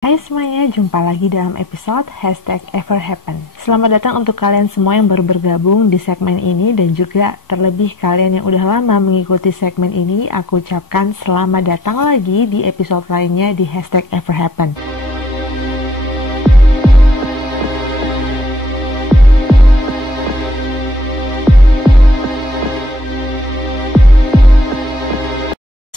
Hai semuanya, jumpa lagi dalam episode #EverHappen. Selamat datang untuk kalian semua yang baru bergabung di segmen ini dan juga terlebih kalian yang udah lama mengikuti segmen ini, aku ucapkan selamat datang lagi di episode lainnya di #EverHappen.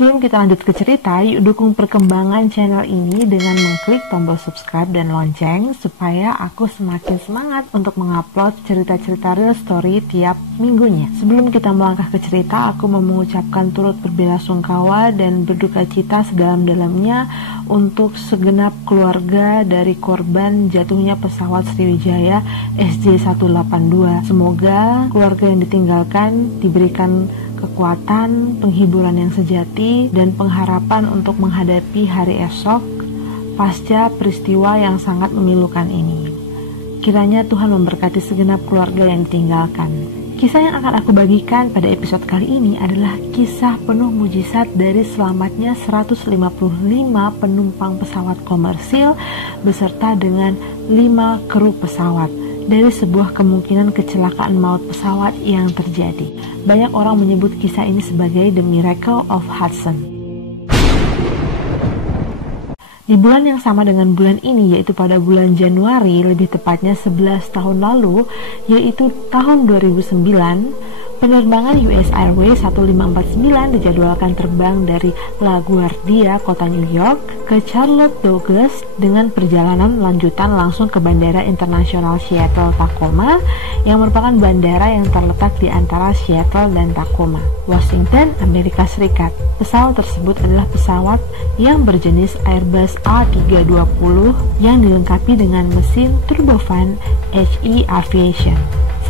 Sebelum kita lanjut ke cerita, yuk dukung perkembangan channel ini dengan mengklik tombol subscribe dan lonceng supaya aku semakin semangat untuk mengupload cerita-cerita real story tiap minggunya. Sebelum kita melangkah ke cerita, aku mau mengucapkan turut berbelasungkawa dan berduka cita sedalam-dalamnya untuk segenap keluarga dari korban jatuhnya pesawat Sriwijaya SJ182. Semoga keluarga yang ditinggalkan diberikan kekuatan, penghiburan yang sejati, dan pengharapan untuk menghadapi hari esok pasca peristiwa yang sangat memilukan ini. Kiranya Tuhan memberkati segenap keluarga yang ditinggalkan. Kisah yang akan aku bagikan pada episode kali ini adalah kisah penuh mujizat dari selamatnya 155 penumpang pesawat komersil beserta dengan 5 kru pesawat dari sebuah kemungkinan kecelakaan maut pesawat yang terjadi. Banyak orang menyebut kisah ini sebagai The Miracle of Hudson. Di bulan yang sama dengan bulan ini, yaitu pada bulan Januari, lebih tepatnya 11 tahun lalu, yaitu tahun 2009, penerbangan US Airways 1549 dijadwalkan terbang dari LaGuardia, kota New York, ke Charlotte Douglas dengan perjalanan lanjutan langsung ke Bandara Internasional Seattle-Tacoma yang merupakan bandara yang terletak di antara Seattle dan Tacoma, Washington, Amerika Serikat. Pesawat tersebut adalah pesawat yang berjenis Airbus A320 yang dilengkapi dengan mesin turbofan HE Aviation.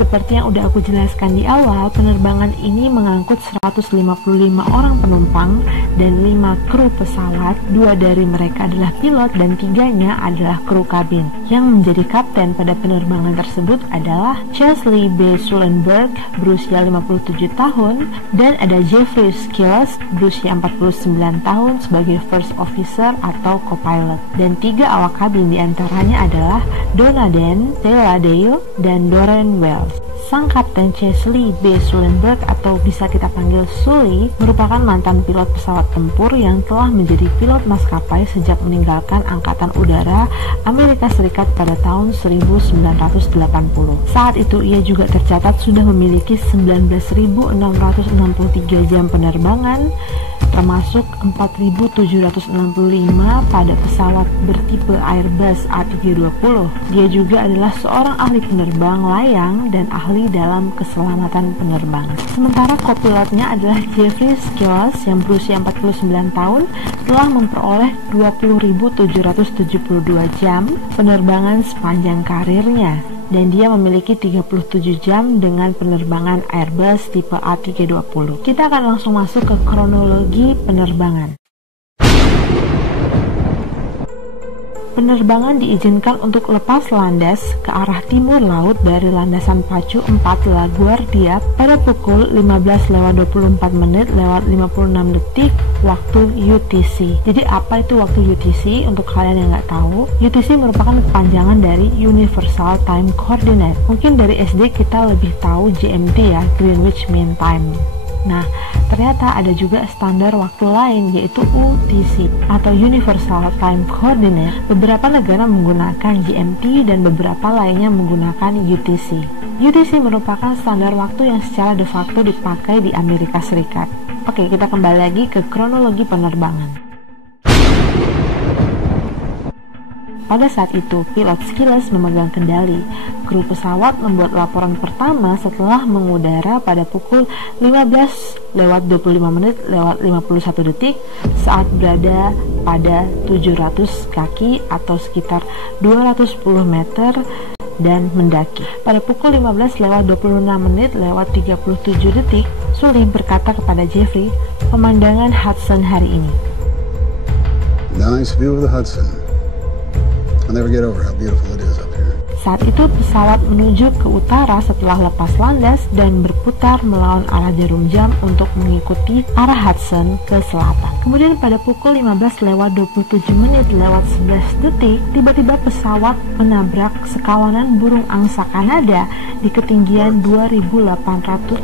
Seperti yang udah aku jelaskan di awal, penerbangan ini mengangkut 155 orang penumpang dan 5 kru pesawat. 2 dari mereka adalah pilot dan 3-nya adalah kru kabin. Yang menjadi kapten pada penerbangan tersebut adalah Chesley B. Sullenberg berusia 57 tahun dan ada Jeffrey Skills berusia 49 tahun sebagai first officer atau co-pilot. Dan 3 awak kabin diantaranya adalah Donna Dan, Taylor Dale, dan Doreen Wells. Sang Kapten Chesley B. Sullenberg atau bisa kita panggil Sully merupakan mantan pilot pesawat tempur yang telah menjadi pilot maskapai sejak meninggalkan Angkatan Udara Amerika Serikat pada tahun 1980. Saat itu ia juga tercatat sudah memiliki 19.663 jam penerbangan, termasuk 4.765 pada pesawat bertipe Airbus A320. Dia juga adalah seorang ahli penerbang layang dan ahli dalam keselamatan penerbangan. Sementara kopilotnya adalah Jeffrey Skills yang berusia 49 tahun telah memperoleh 20.772 jam penerbangan sepanjang karirnya. Dan dia memiliki 37 jam dengan penerbangan Airbus tipe A320. Kita akan langsung masuk ke kronologi penerbangan. Penerbangan diizinkan untuk lepas landas ke arah timur laut dari landasan pacu 4 LaGuardia pada pukul 15:24:56 waktu UTC. Jadi apa itu waktu UTC? Untuk kalian yang nggak tahu, UTC merupakan kepanjangan dari Universal Time Coordinate. Mungkin dari SD kita lebih tahu GMT ya, Greenwich Mean Time. Nah, ternyata ada juga standar waktu lain yaitu UTC atau Universal Time Coordinate. Beberapa negara menggunakan GMT dan beberapa lainnya menggunakan UTC. UTC merupakan standar waktu yang secara de facto dipakai di Amerika Serikat. Oke, kita kembali lagi ke kronologi penerbangan. Pada saat itu, pilot Skills memegang kendali. Kru pesawat membuat laporan pertama setelah mengudara pada pukul 15:25:51 saat berada pada 700 kaki atau sekitar 210 meter dan mendaki. Pada pukul 15:26:37, Sully berkata kepada Jeffrey, pemandangan Hudson hari ini. Nice view of the Hudson. I'll never get over how beautiful it is up here. Saat itu pesawat menuju ke utara setelah lepas landas dan berputar melawan arah jarum jam untuk mengikuti arah Hudson ke selatan. Kemudian pada pukul 15:27:11 tiba-tiba pesawat menabrak sekawanan burung angsa Kanada di ketinggian 2.818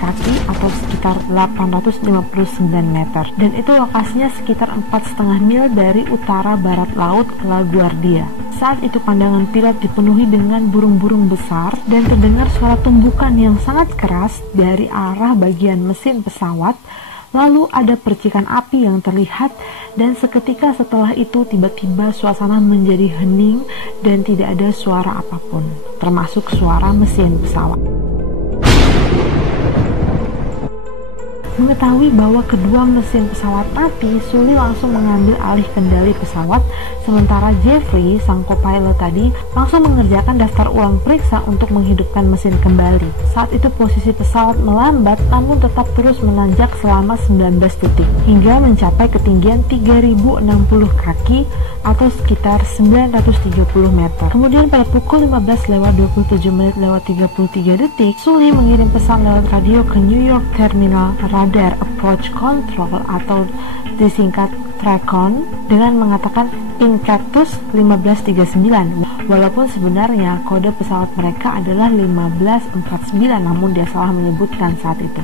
kaki atau sekitar 859 meter, dan itu lokasinya sekitar 4,5 mil dari utara barat laut LaGuardia. Saat itu pandangan pilot dipenuhi dengan burung-burung besar dan terdengar suara tumbukan yang sangat keras dari arah bagian mesin pesawat. Lalu ada percikan api yang terlihat, dan seketika setelah itu tiba-tiba suasana menjadi hening dan tidak ada suara apapun, termasuk suara mesin pesawat. Mengetahui bahwa kedua mesin pesawat mati, Sully langsung mengambil alih kendali pesawat, sementara Jeffrey, sang co-pilot tadi, langsung mengerjakan daftar ulang periksa untuk menghidupkan mesin kembali. Saat itu posisi pesawat melambat namun tetap terus menanjak selama 19 detik, hingga mencapai ketinggian 3.060 kaki atau sekitar 930 meter. Kemudian pada pukul 15:27:33, Sully mengirim pesan lewat radio ke New York Terminal Radar Approach Control atau disingkat TRACON dengan mengatakan in Cactus 1539, walaupun sebenarnya kode pesawat mereka adalah 1549, namun dia salah menyebutkan saat itu.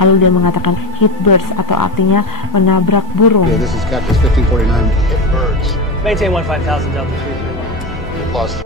Lalu dia mengatakan hit birds atau artinya menabrak burung. Yeah, this is Cactus 1549. Hit birds. Maintain 15,000 Delta 331. Plus.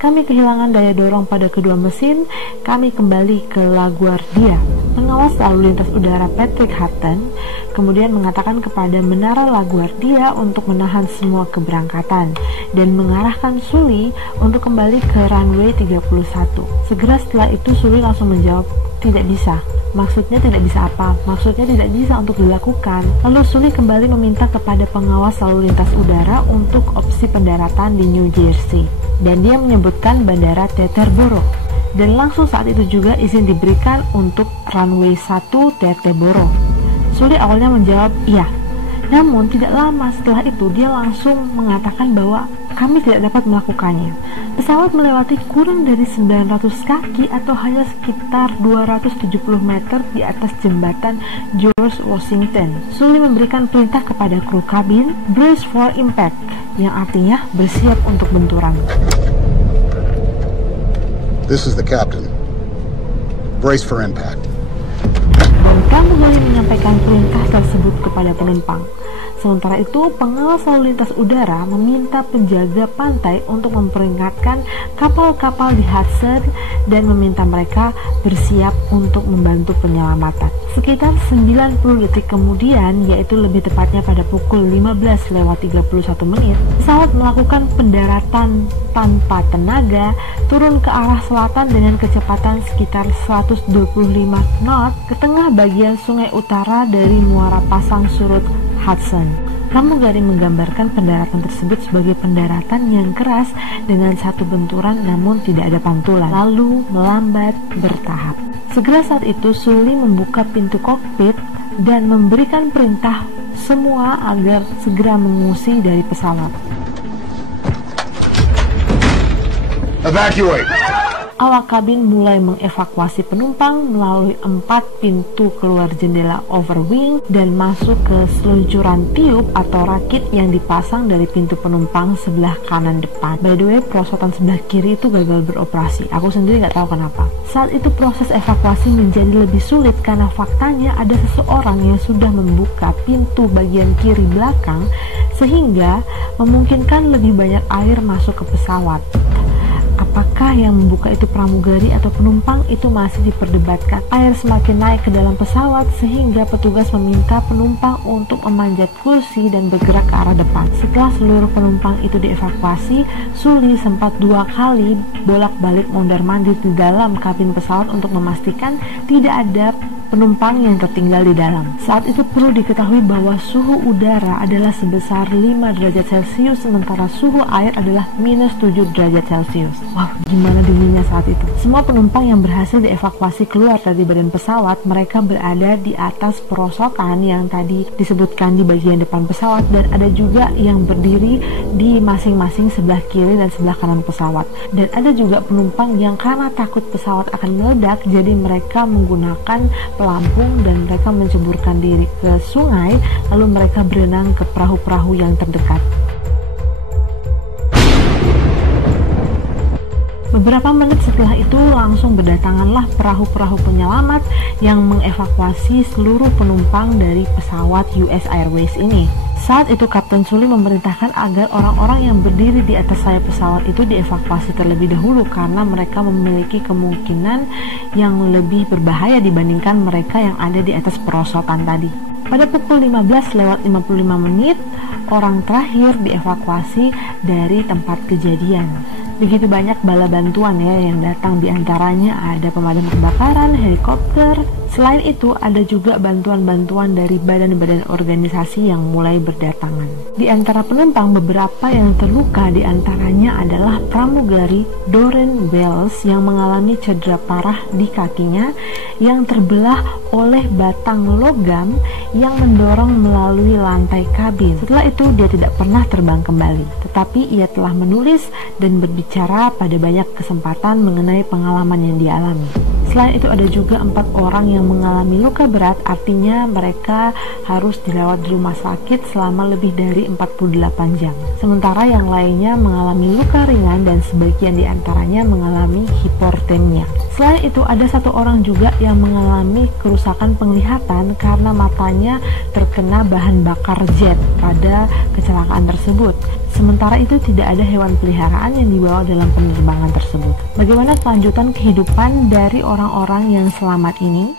Kami kehilangan daya dorong pada kedua mesin. Kami kembali ke LaGuardia. Pengawas lalu lintas udara Patrick Hutton kemudian mengatakan kepada menara LaGuardia untuk menahan semua keberangkatan dan mengarahkan Sully untuk kembali ke runway 31. Segera setelah itu Sully langsung menjawab, tidak bisa. Maksudnya tidak bisa apa? Maksudnya tidak bisa untuk dilakukan. Lalu Sully kembali meminta kepada pengawas lalu lintas udara untuk opsi pendaratan di New Jersey, dan dia menyebutkan bandara Teterboro. Dan langsung saat itu juga izin diberikan untuk runway 1 Teterboro. Sully awalnya menjawab iya. Namun tidak lama setelah itu dia langsung mengatakan bahwa kami tidak dapat melakukannya. Pesawat melewati kurang dari 900 kaki atau hanya sekitar 270 meter di atas jembatan George Washington. Sully memberikan perintah kepada kru kabin, brace for impact, yang artinya bersiap untuk benturan. This is the captain. Brace for impact. Dan pramugari menyampaikan perintah tersebut kepada penumpang. Sementara itu, pengawas lalu lintas udara meminta penjaga pantai untuk memperingatkan kapal-kapal di Hudson dan meminta mereka bersiap untuk membantu penyelamatan. Sekitar 90 detik kemudian, yaitu lebih tepatnya pada pukul 15:31, pesawat melakukan pendaratan tanpa tenaga, turun ke arah selatan dengan kecepatan sekitar 125 knot ke tengah bagian sungai utara dari muara pasang surut Hudson. Pramugari menggambarkan pendaratan tersebut sebagai pendaratan yang keras dengan satu benturan namun tidak ada pantulan, lalu melambat bertahap. Segera saat itu Sully membuka pintu kokpit dan memberikan perintah semua agar segera mengungsi dari pesawat. Evacuate! Awak kabin mulai mengevakuasi penumpang melalui 4 pintu keluar jendela overwing dan masuk ke seluncuran tiup atau rakit yang dipasang dari pintu penumpang sebelah kanan depan. By the way, perosotan sebelah kiri itu gagal beroperasi. Aku sendiri nggak tahu kenapa. Saat itu proses evakuasi menjadi lebih sulit karena faktanya ada seseorang yang sudah membuka pintu bagian kiri belakang sehingga memungkinkan lebih banyak air masuk ke pesawat. Apakah yang membuka itu pramugari atau penumpang itu masih diperdebatkan. Air semakin naik ke dalam pesawat sehingga petugas meminta penumpang untuk memanjat kursi dan bergerak ke arah depan. Setelah seluruh penumpang itu dievakuasi, Sully sempat 2 kali bolak-balik mondar-mandir di dalam kabin pesawat untuk memastikan tidak ada penumpang yang tertinggal di dalam. Saat itu perlu diketahui bahwa suhu udara adalah sebesar 5 derajat Celcius, sementara suhu air adalah minus 7 derajat Celcius. Wow, gimana dinginnya saat itu. Semua penumpang yang berhasil dievakuasi keluar dari badan pesawat, mereka berada di atas perosotan yang tadi disebutkan di bagian depan pesawat, dan ada juga yang berdiri di masing-masing sebelah kiri dan sebelah kanan pesawat. Dan ada juga penumpang yang karena takut pesawat akan meledak, jadi mereka menggunakan pelampung dan mereka menceburkan diri ke sungai, lalu mereka berenang ke perahu-perahu yang terdekat. Beberapa menit setelah itu langsung berdatanganlah perahu-perahu penyelamat yang mengevakuasi seluruh penumpang dari pesawat US Airways ini. Saat itu Kapten Sully memerintahkan agar orang-orang yang berdiri di atas sayap pesawat itu dievakuasi terlebih dahulu karena mereka memiliki kemungkinan yang lebih berbahaya dibandingkan mereka yang ada di atas perosotan tadi. Pada pukul 15:55, orang terakhir dievakuasi dari tempat kejadian. Begitu banyak bala bantuan yang datang, diantaranya ada pemadam kebakaran, helikopter. Selain itu ada juga bantuan-bantuan dari badan-badan organisasi yang mulai berdatangan. Di antara penumpang, beberapa yang terluka diantaranya adalah pramugari Doreen Wells yang mengalami cedera parah di kakinya yang terbelah oleh batang logam yang mendorong melalui lantai kabin. Setelah itu dia tidak pernah terbang kembali, tetapi ia telah menulis dan berbicara pada banyak kesempatan mengenai pengalaman yang dialami. Selain itu ada juga 4 orang yang mengalami luka berat, artinya mereka harus dirawat di rumah sakit selama lebih dari 48 jam. Sementara yang lainnya mengalami luka ringan dan sebagian diantaranya mengalami hipotermia. Selain itu ada 1 orang juga yang mengalami kerusakan penglihatan karena matanya terkena bahan bakar jet pada kecelakaan tersebut. Sementara itu tidak ada hewan peliharaan yang dibawa dalam penerbangan tersebut. Bagaimana kelanjutan kehidupan dari orang-orang yang selamat ini?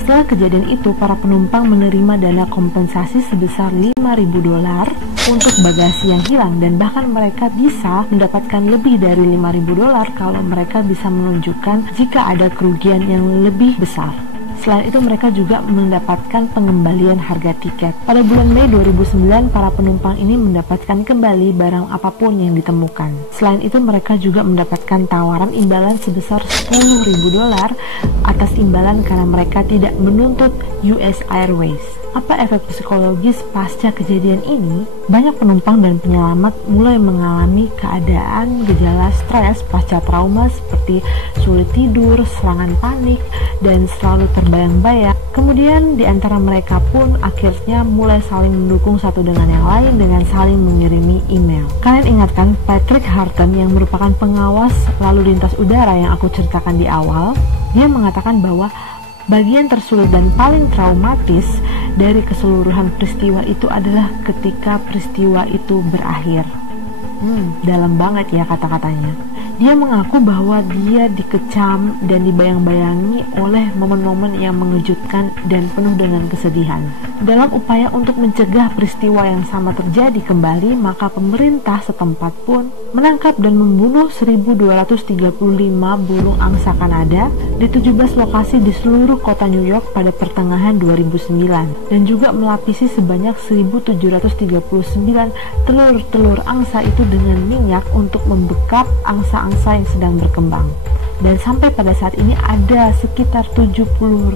Setelah kejadian itu, para penumpang menerima dana kompensasi sebesar $5.000 untuk bagasi yang hilang, dan bahkan mereka bisa mendapatkan lebih dari $5.000 kalau mereka bisa menunjukkan jika ada kerugian yang lebih besar. Selain itu mereka juga mendapatkan pengembalian harga tiket. Pada bulan Mei 2009, para penumpang ini mendapatkan kembali barang apapun yang ditemukan. Selain itu mereka juga mendapatkan tawaran imbalan sebesar $10.000 atas imbalan karena mereka tidak menuntut US Airways. Apa efek psikologis pasca kejadian ini? Banyak penumpang dan penyelamat mulai mengalami keadaan gejala stres pasca trauma seperti sulit tidur, serangan panik, dan selalu terbayang-bayang. Kemudian di antara mereka pun akhirnya mulai saling mendukung satu dengan yang lain dengan saling mengirimi email. Kalian ingatkan Patrick Harton yang merupakan pengawas lalu lintas udara yang aku ceritakan di awal? Dia mengatakan bahwa bagian tersulit dan paling traumatis dari keseluruhan peristiwa itu adalah ketika peristiwa itu berakhir. Dalam banget ya kata-katanya. Dia mengaku bahwa dia dikecam dan dibayang-bayangi oleh momen-momen yang mengejutkan dan penuh dengan kesedihan. Dalam upaya untuk mencegah peristiwa yang sama terjadi kembali, maka pemerintah setempat pun menangkap dan membunuh 1.235 burung angsa Kanada di 17 lokasi di seluruh kota New York pada pertengahan 2009, dan juga melapisi sebanyak 1.739 telur-telur angsa itu dengan minyak untuk membekap angsa-angsa yang sedang berkembang. Dan sampai pada saat ini ada sekitar 70.000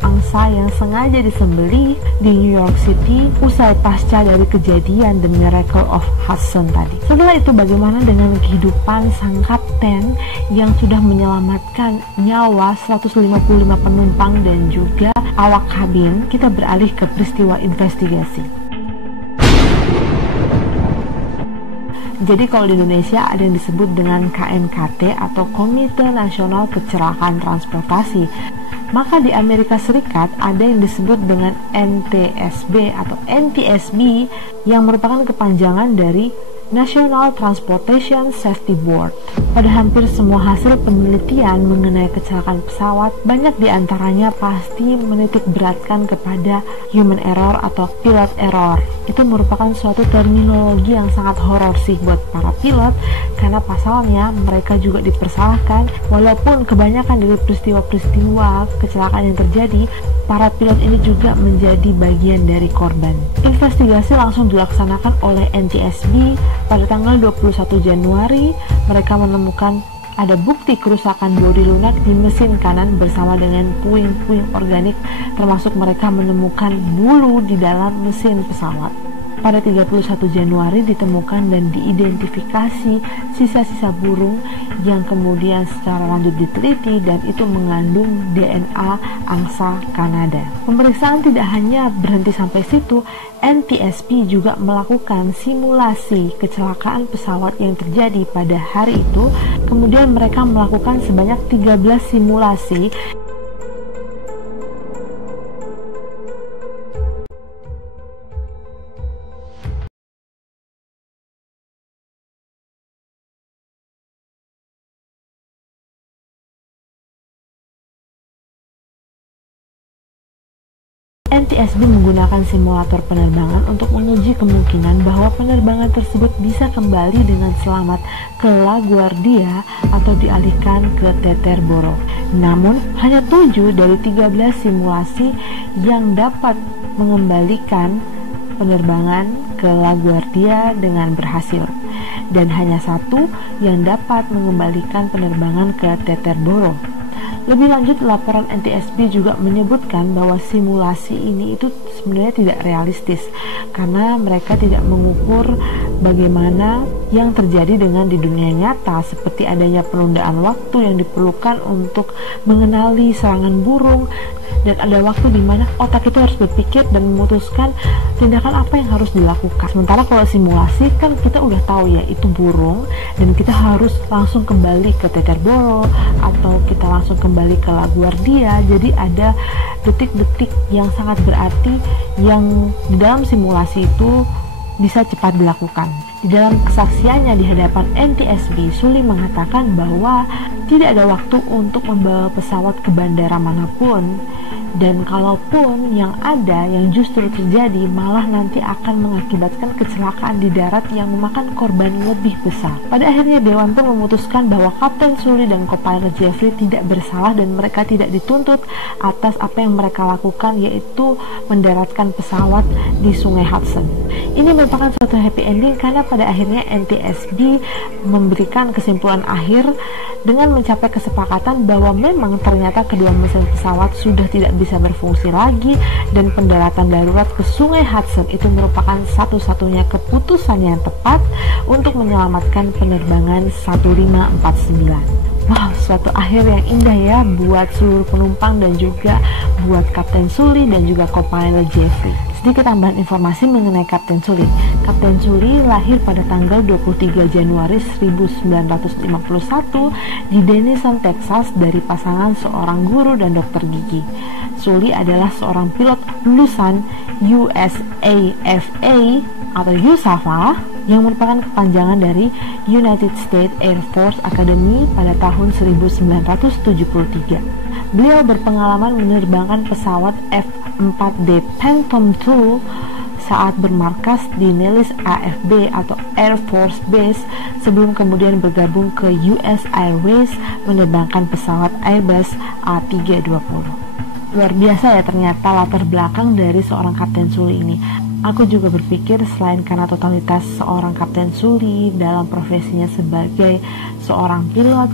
angsa yang sengaja disembelih di New York City usai pasca dari kejadian The Miracle of Hudson tadi. Setelah itu bagaimana dengan kehidupan sang kapten yang sudah menyelamatkan nyawa 155 penumpang dan juga awak kabin? Kita beralih ke peristiwa investigasi. Jadi kalau di Indonesia ada yang disebut dengan KNKT atau Komite Nasional Kecelakaan Transportasi. Maka di Amerika Serikat ada yang disebut dengan NTSB atau NTSB yang merupakan kepanjangan dari National Transportation Safety Board. Pada hampir semua hasil penelitian mengenai kecelakaan pesawat, banyak diantaranya pasti menitik beratkan kepada human error atau pilot error. Itu merupakan suatu terminologi yang sangat horor sih buat para pilot, karena pasalnya mereka juga dipersalahkan. Walaupun kebanyakan dari peristiwa-peristiwa kecelakaan yang terjadi, para pilot ini juga menjadi bagian dari korban. Investigasi langsung dilaksanakan oleh NTSB. Pada tanggal 21 Januari, mereka menemukan ada bukti kerusakan bodi lunak di mesin kanan bersama dengan puing-puing organik, termasuk mereka menemukan bulu di dalam mesin pesawat. Pada 31 Januari ditemukan dan diidentifikasi sisa-sisa burung yang kemudian secara lanjut diteliti dan itu mengandung DNA angsa Kanada. Pemeriksaan tidak hanya berhenti sampai situ, NTSB juga melakukan simulasi kecelakaan pesawat yang terjadi pada hari itu. Kemudian mereka melakukan sebanyak 13 simulasi. NTSB menggunakan simulator penerbangan untuk menguji kemungkinan bahwa penerbangan tersebut bisa kembali dengan selamat ke LaGuardia atau dialihkan ke Teterboro. Namun, hanya 7 dari 13 simulasi yang dapat mengembalikan penerbangan ke LaGuardia dengan berhasil, dan hanya 1 yang dapat mengembalikan penerbangan ke Teterboro. Lebih lanjut, laporan NTSB juga menyebutkan bahwa simulasi ini itu sebenarnya tidak realistis karena mereka tidak mengukur bagaimana yang terjadi dengan di dunia nyata, seperti adanya penundaan waktu yang diperlukan untuk mengenali serangan burung, dan ada waktu di mana otak itu harus berpikir dan memutuskan tindakan apa yang harus dilakukan. Sementara kalau simulasi kan kita udah tahu ya itu burung dan kita harus langsung kembali ke Teterboro atau kita langsung kembali ke LaGuardia. Jadi ada detik-detik yang sangat berarti yang di dalam simulasi itu bisa cepat dilakukan. Di dalam kesaksiannya di hadapan NTSB, Sully mengatakan bahwa tidak ada waktu untuk membawa pesawat ke bandara manapun, dan kalaupun yang ada yang justru terjadi malah nanti akan mengakibatkan kecelakaan di darat yang memakan korban lebih besar. Pada akhirnya Dewan pun memutuskan bahwa Kapten Sully dan co-pilot Jeffrey tidak bersalah dan mereka tidak dituntut atas apa yang mereka lakukan, yaitu mendaratkan pesawat di Sungai Hudson. Ini merupakan suatu happy ending karena pada akhirnya NTSB memberikan kesimpulan akhir dengan mencapai kesepakatan bahwa memang ternyata kedua mesin pesawat sudah tidak bisa berfungsi lagi dan pendaratan darurat ke Sungai Hudson itu merupakan satu-satunya keputusan yang tepat untuk menyelamatkan penerbangan 1549. Wow, suatu akhir yang indah ya buat seluruh penumpang dan juga buat Kapten Sully dan juga co-pilot Jeffrey. Sedikit tambahan informasi mengenai Kapten Sully. Kapten Sully lahir pada tanggal 23 Januari 1951 di Denison, Texas dari pasangan seorang guru dan dokter gigi. Sully adalah seorang pilot lulusan USAFA atau USAFA yang merupakan kepanjangan dari United States Air Force Academy pada tahun 1973. Beliau berpengalaman menerbangkan pesawat F-4D Phantom II saat bermarkas di Nellis AFB atau Air Force Base sebelum kemudian bergabung ke US Airways menerbangkan pesawat Airbus A320. Luar biasa ya ternyata latar belakang dari seorang Kapten Sully ini. Aku juga berpikir selain karena totalitas seorang Kapten Sully dalam profesinya sebagai seorang pilot,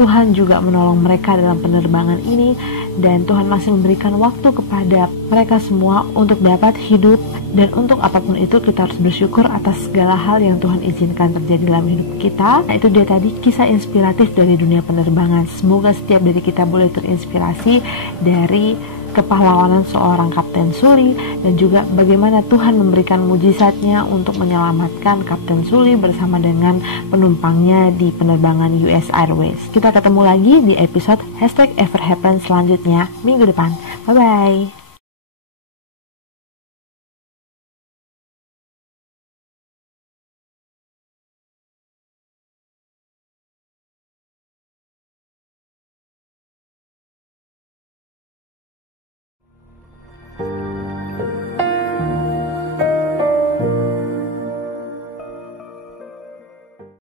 Tuhan juga menolong mereka dalam penerbangan ini, dan Tuhan masih memberikan waktu kepada mereka semua untuk dapat hidup, dan untuk apapun itu kita harus bersyukur atas segala hal yang Tuhan izinkan terjadi dalam hidup kita. Nah, itu dia tadi kisah inspiratif dari dunia penerbangan. Semoga setiap dari kita boleh terinspirasi dari kepahlawanan seorang Kapten Sully dan juga bagaimana Tuhan memberikan mujizatnya untuk menyelamatkan Kapten Sully bersama dengan penumpangnya di penerbangan US Airways. Kita ketemu lagi di episode #EverHappen selanjutnya minggu depan. Bye-bye.